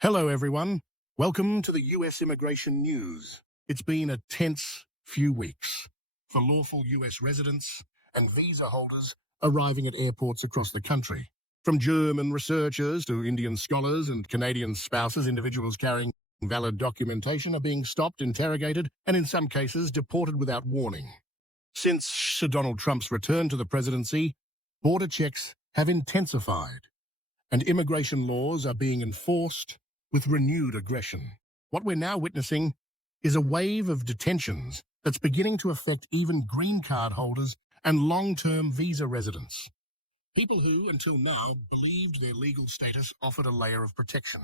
Hello, everyone. Welcome to the U.S. immigration news. It's been a tense few weeks for lawful U.S. residents and visa holders arriving at airports across the country. From German researchers to Indian scholars and Canadian spouses, individuals carrying valid documentation are being stopped, interrogated, and in some cases deported without warning. Since Sir Donald Trump's return to the presidency, border checks have intensified, and immigration laws are being enforced with renewed aggression. What we're now witnessing is a wave of detentions that's beginning to affect even green card holders and long-term visa residents. People who, until now, believed their legal status offered a layer of protection.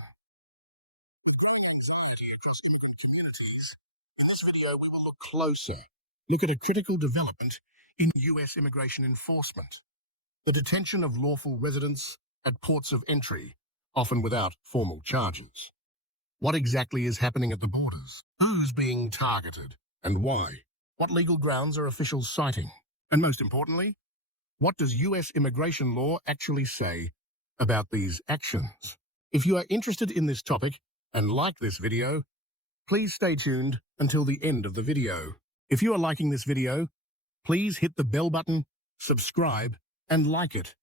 In this video, we will look closer, look at a critical development in U.S. immigration enforcement: the detention of lawful residents at ports of entry, often without formal charges. What exactly is happening at the borders? Who's being targeted and why? What legal grounds are officials citing? And most importantly, what does U.S. immigration law actually say about these actions? If you are interested in this topic and like this video, please stay tuned until the end of the video. If you are liking this video, please hit the bell button, subscribe, and like it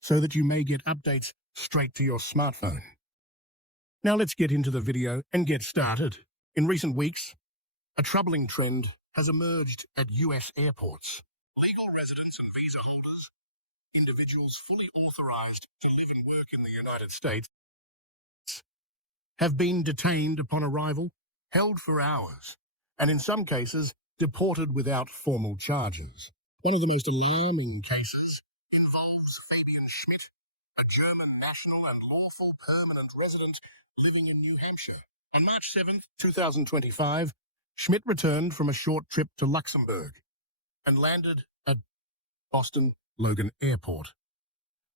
so that you may get updates straight to your smartphone. Now let's get into the video and get started. In recent weeks, a troubling trend has emerged at U.S. airports. Legal residents and visa holders, individuals fully authorized to live and work in the United States, have been detained upon arrival, held for hours, and in some cases, deported without formal charges. One of the most alarming cases involves Fabian Schmidt, a German national and lawful permanent resident living in New Hampshire. On March 7, 2025, Schmidt returned from a short trip to Luxembourg and landed at Boston Logan Airport.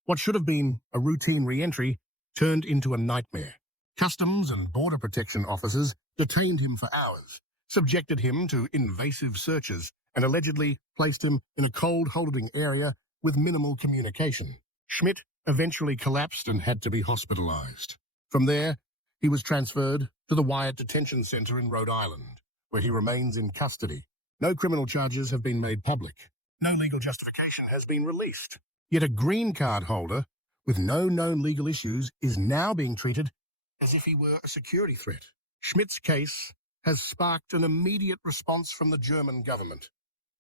What should have been a routine re-entry turned into a nightmare. Customs and Border Protection officers detained him for hours, subjected him to invasive searches, and allegedly placed him in a cold holding area with minimal communication. Schmidt eventually collapsed and had to be hospitalized. From there, he was transferred to the Wyatt Detention Center in Rhode Island, where he remains in custody. No criminal charges have been made public. No legal justification has been released. Yet a green card holder with no known legal issues is now being treated as if he were a security threat. Schmidt's case has sparked an immediate response from the German government,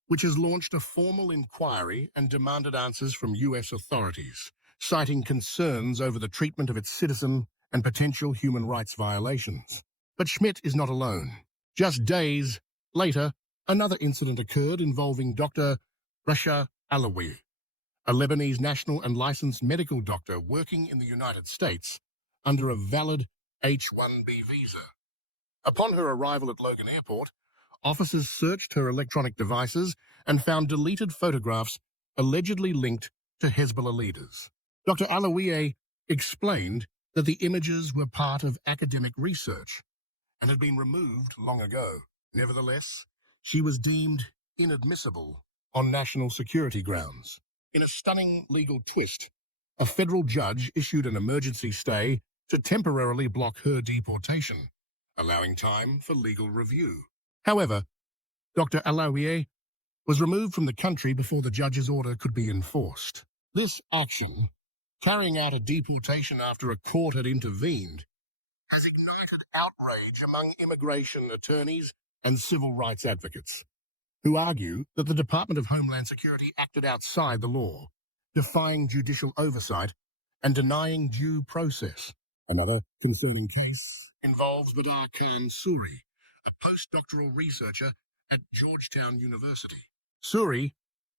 which has launched a formal inquiry and demanded answers from U.S. authorities, citing concerns over the treatment of its citizen and potential human rights violations. But Schmidt is not alone. Just days later, another incident occurred involving Dr. Rasha Alawi, a Lebanese national and licensed medical doctor working in the United States under a valid H-1B visa. Upon her arrival at Logan Airport, officers searched her electronic devices and found deleted photographs allegedly linked to Hezbollah leaders. Dr. Alawi explained that the images were part of academic research and had been removed long ago. Nevertheless, she was deemed inadmissible on national security grounds. In a stunning legal twist, a federal judge issued an emergency stay to temporarily block her deportation, allowing time for legal review. However, Dr. Alawi was removed from the country before the judge's order could be enforced. This action, carrying out a deportation after a court had intervened, has ignited outrage among immigration attorneys and civil rights advocates, who argue that the Department of Homeland Security acted outside the law, defying judicial oversight and denying due process. Another concerning case involves Badar Khan Suri, a postdoctoral researcher at Georgetown University. Suri,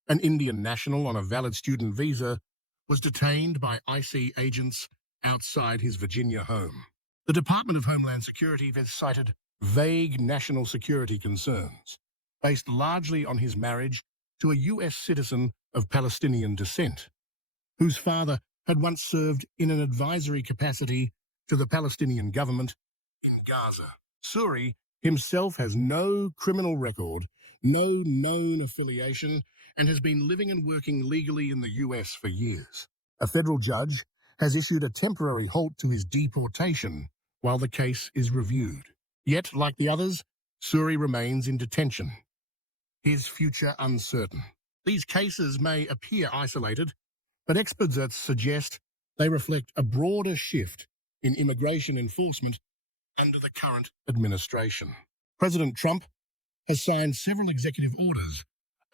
an Indian national on a valid student visa, was detained by IC agents outside his Virginia home. The Department of Homeland Security has cited vague national security concerns, based largely on his marriage to a U.S. citizen of Palestinian descent, whose father had once served in an advisory capacity to the Palestinian government in Gaza. Suri himself has no criminal record, no known affiliation, and has been living and working legally in the U.S. for years. A federal judge has issued a temporary halt to his deportation, while the case is reviewed. Yet, like the others, Suri remains in detention, his future uncertain. These cases may appear isolated, but experts suggest they reflect a broader shift in immigration enforcement under the current administration. President Trump has signed several executive orders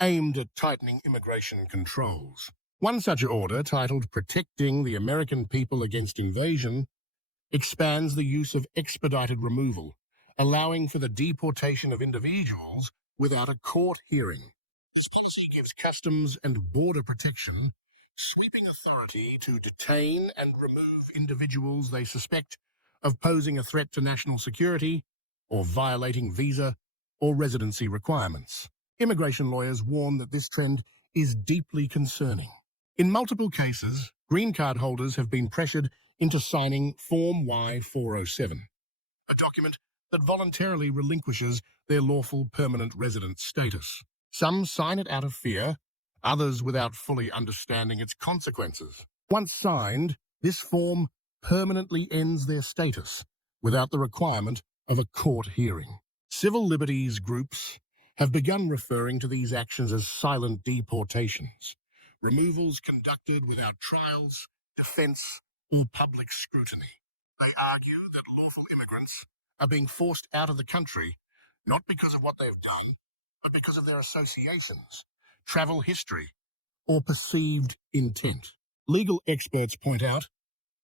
aimed at tightening immigration controls. One such order, titled Protecting the American People Against Invasion, expands the use of expedited removal, allowing for the deportation of individuals without a court hearing. This policy gives Customs and Border Protection sweeping authority to detain and remove individuals they suspect of posing a threat to national security or violating visa or residency requirements. Immigration lawyers warn that this trend is deeply concerning. In multiple cases, green card holders have been pressured into signing Form Y-407, a document that voluntarily relinquishes their lawful permanent resident status. Some sign it out of fear, others without fully understanding its consequences. Once signed, this form permanently ends their status without the requirement of a court hearing. Civil liberties groups have begun referring to these actions as silent deportations, removals conducted without trials, defense, or public scrutiny. They argue that lawful immigrants are being forced out of the country not because of what they've done, but because of their associations, travel history, or perceived intent. Legal experts point out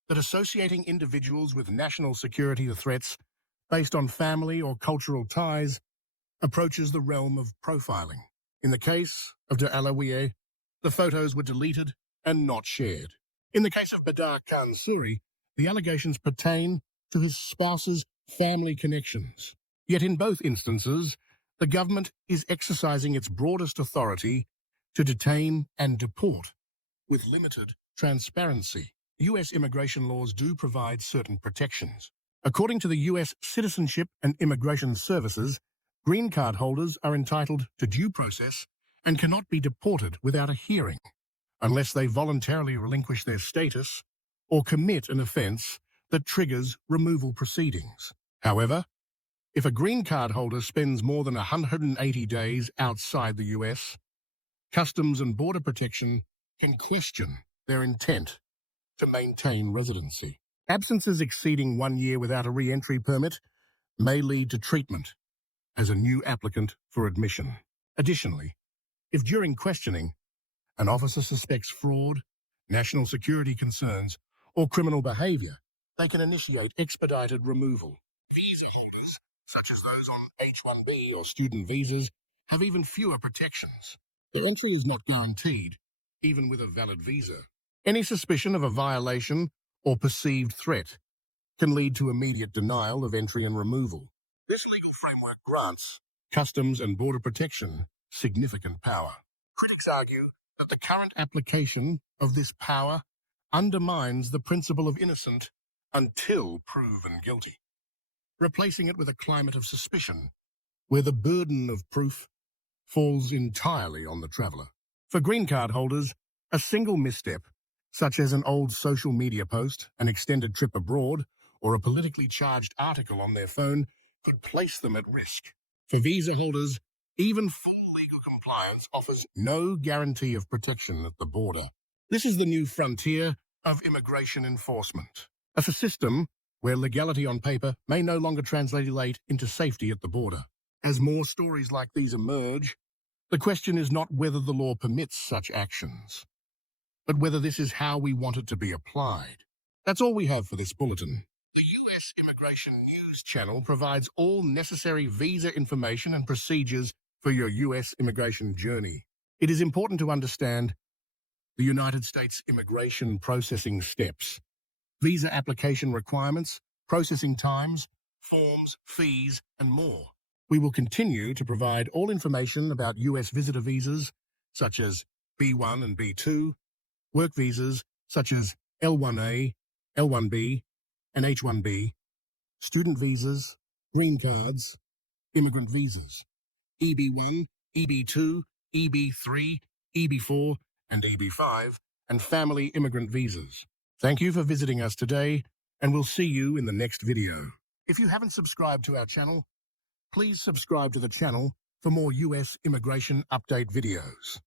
that associating individuals with national security threats based on family or cultural ties approaches the realm of profiling. In the case of de Alawiye, the photos were deleted and not shared. In the case of Badar Khan Suri, the allegations pertain to his spouse's family connections. Yet in both instances, the government is exercising its broadest authority to detain and deport with limited transparency. U.S. immigration laws do provide certain protections. According to the U.S. Citizenship and Immigration Services, green card holders are entitled to due process and cannot be deported without a hearing unless they voluntarily relinquish their status or commit an offense that triggers removal proceedings. However, if a green card holder spends more than 180 days outside the U.S., Customs and Border Protection can question their intent to maintain residency. Absences exceeding 1 year without a re-entry permit may lead to treatment as a new applicant for admission. Additionally, if during questioning an officer suspects fraud, national security concerns, or criminal behavior, they can initiate expedited removal. Visa holders, such as those on H-1B or student visas, have even fewer protections. Their entry is not guaranteed, even with a valid visa. Any suspicion of a violation or perceived threat can lead to immediate denial of entry and removal. This legal framework grants Customs and Border Protection significant power. Critics argue that the current application of this power undermines the principle of innocent until proven guilty, replacing it with a climate of suspicion where the burden of proof falls entirely on the traveller. For green card holders, a single misstep, such as an old social media post, an extended trip abroad, or a politically charged article on their phone, could place them at risk. For visa holders, even full legal compliance offers no guarantee of protection at the border. This is the new frontier of immigration enforcement, a system where legality on paper may no longer translate into safety at the border. As more stories like these emerge, the question is not whether the law permits such actions, but whether this is how we want it to be applied. That's all we have for this bulletin. The U.S. Immigration News Channel provides all necessary visa information and procedures for your U.S. immigration journey. It is important to understand the United States immigration processing steps, visa application requirements, processing times, forms, fees, and more. We will continue to provide all information about U.S. visitor visas, such as B1 and B2, work visas, such as L1A, L1B, and H1B, student visas, green cards, immigrant visas, EB1, EB2, EB3, EB4, and EB5, and family immigrant visas. Thank you for visiting us today. and we'll see you in the next video. If you haven't subscribed to our channel, please subscribe to the channel for more US immigration update videos.